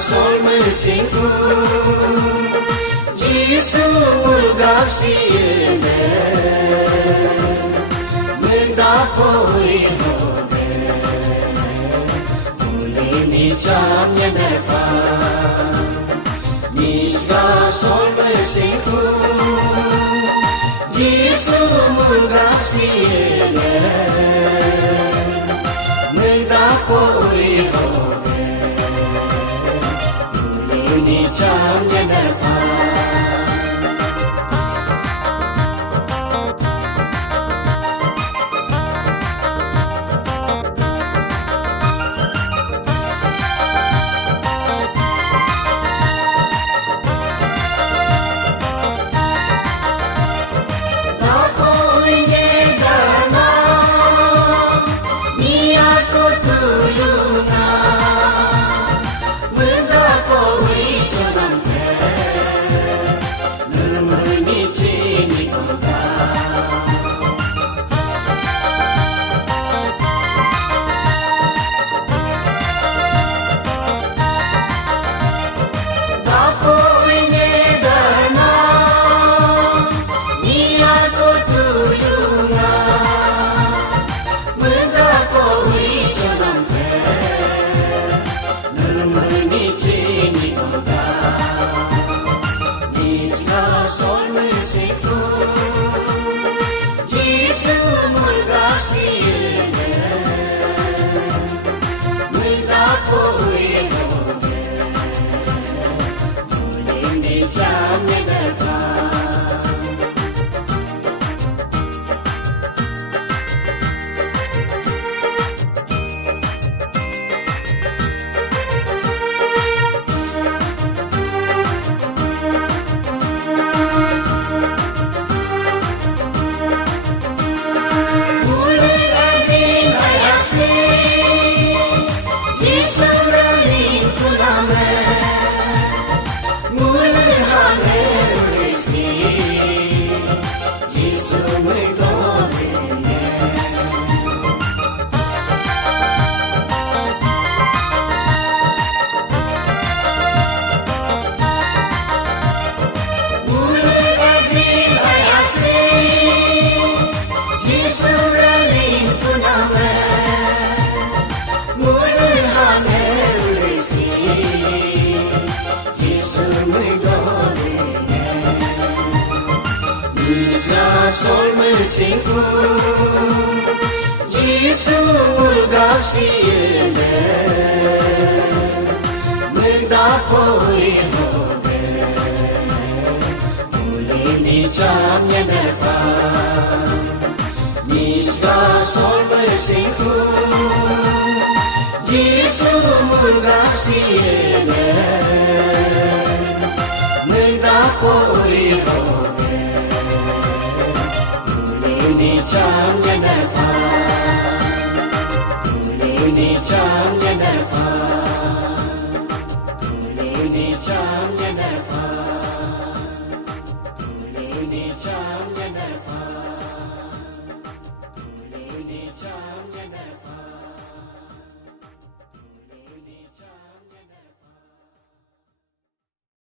solmesiku Jisu mulgap siyene Mendapoi hobe Ulini chamye nerpa Nisga solmesiku Jisu mulgap siyene Mendapoi hobe Ulini chamye nerpa solmesiku Jisu mulgap siyene Mendapoi hobe Ulini chamye nerpa Nisga solmesiku Jisu mulgap siyene Mendapoi hobe Ulini chamye nerpa Ulini chamye nerpa Ulini chamye nerpa Ulini chamye